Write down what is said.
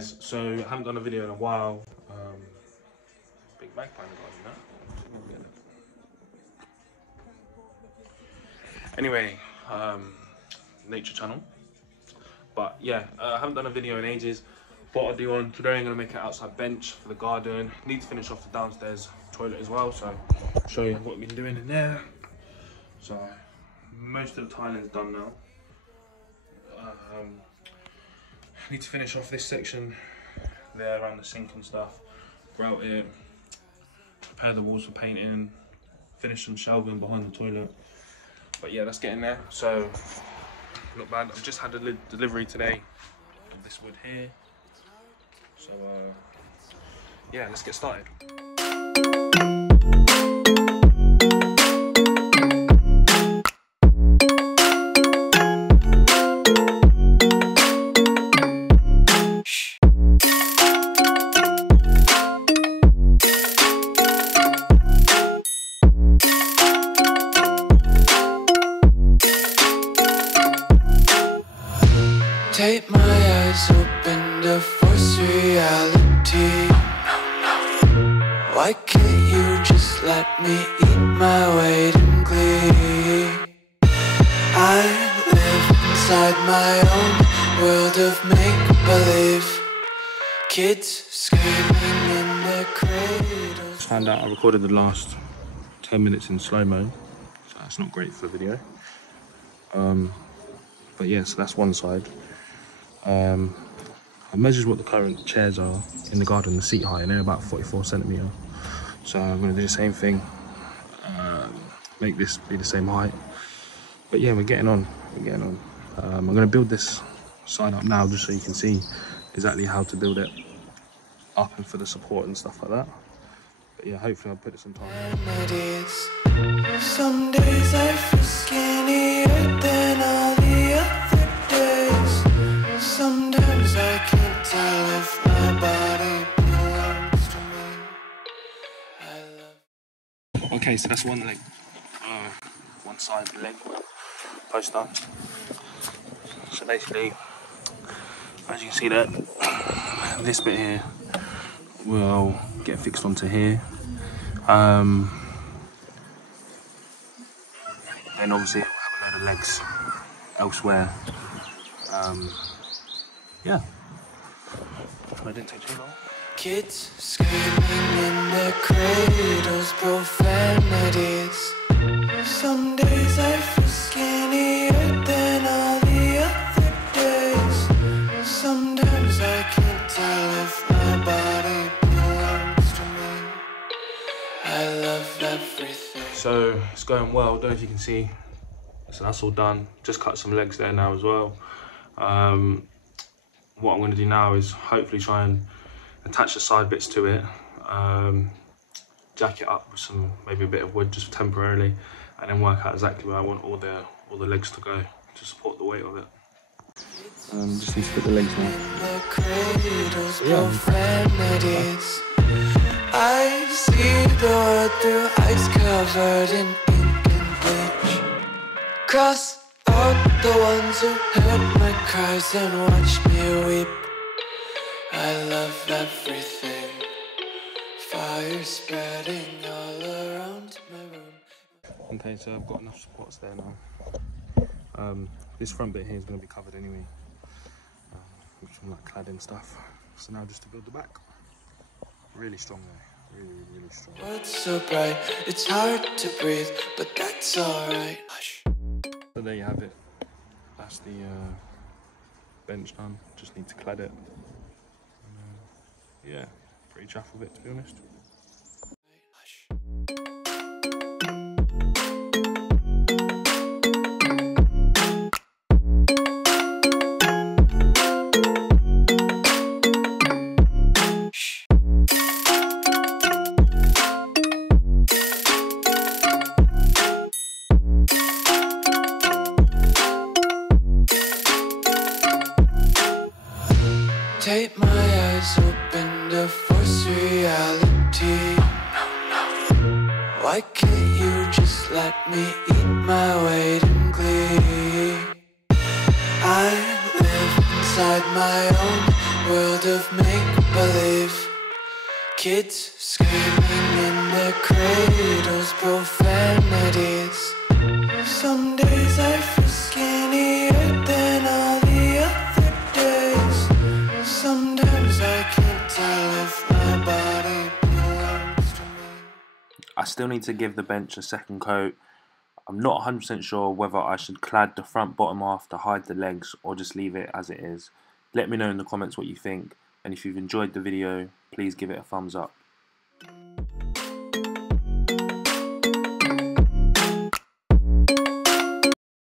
guys, so I haven't done a video in a while. Big magpie in the garden now. Anyway, nature channel. But yeah, I haven't done a video in ages. What I'll do on today, I'm gonna make an outside bench for the garden. Need to finish off the downstairs toilet as well, so I'll show you what we've been doing in there. So most of the tiling's done now. Need to finish off this section there around the sink and stuff, grout it, prepare the walls for painting, finish some shelving behind the toilet. But yeah, that's getting there, so not bad. I've just had a delivery today of this wood here, so yeah, let's get started. Take my eyes open to force reality. Why can't you just let me eat my weight in glee? I live inside my own world of make-believe. Kids screaming in their cradles. Found out I recorded the last 10 minutes in slow-mo, so that's not great for the video. But yeah, so that's one side. I measured what the current chairs are in the garden, the seat height, and they're about 44 centimetre. So I'm going to do the same thing, make this be the same height. But yeah, we're getting on, I'm going to build this side up now just so you can see exactly how to build it up and for the support and stuff like that. But yeah, hopefully I'll put it some time. Some days I feel skinnier than all the other days. Sometimes I can't tell if my body belongs to me. Okay, so that's one leg, one side leg post done. So basically, as you can see that this bit here will get fixed onto here. Then obviously we'll have a load of legs elsewhere. Yeah, I didn't take too long. Kids screaming in their cradles, profanities. Some days I feel skinnier than all the other days. Sometimes I can't tell if my body belongs to me. I love everything. So it's going well, don't know if you can see. So that's all done. Just cut some legs there now as well. What I'm going to do now is hopefully try and attach the side bits to it, jack it up with some, maybe a bit of wood just temporarily, and then work out exactly where I want all the legs to go to support the weight of it. Just need to put the legs on. I see the world through ice covered in ink and bleach. Cross out the ones who heard my cries and watched me weep. I love everything. Fire spreading all around my room. Okay, so I've got enough supports there now. This front bit here is going to be covered anyway, which I'm like cladding stuff. So now just to build the back. Really strong though, really strong. World's so bright, it's hard to breathe, but that's alright. Hush. So there you have it. That's the bench done. Just need to clad it. Yeah, pretty chuffed with it to be honest. Take my eyes open to force reality. Why can't you just let me eat my weight in glee? I live inside my own world of make-believe. Kids screaming in their cradles, profanities. Some days I feel skinnier than all the other days. Sometimes I can't tell if my body belongs to me. I still need to give the bench a second coat. I'm not 100% sure whether I should clad the front bottom half to hide the legs or just leave it as it is. Let me know in the comments what you think, and if you've enjoyed the video, please give it a thumbs up.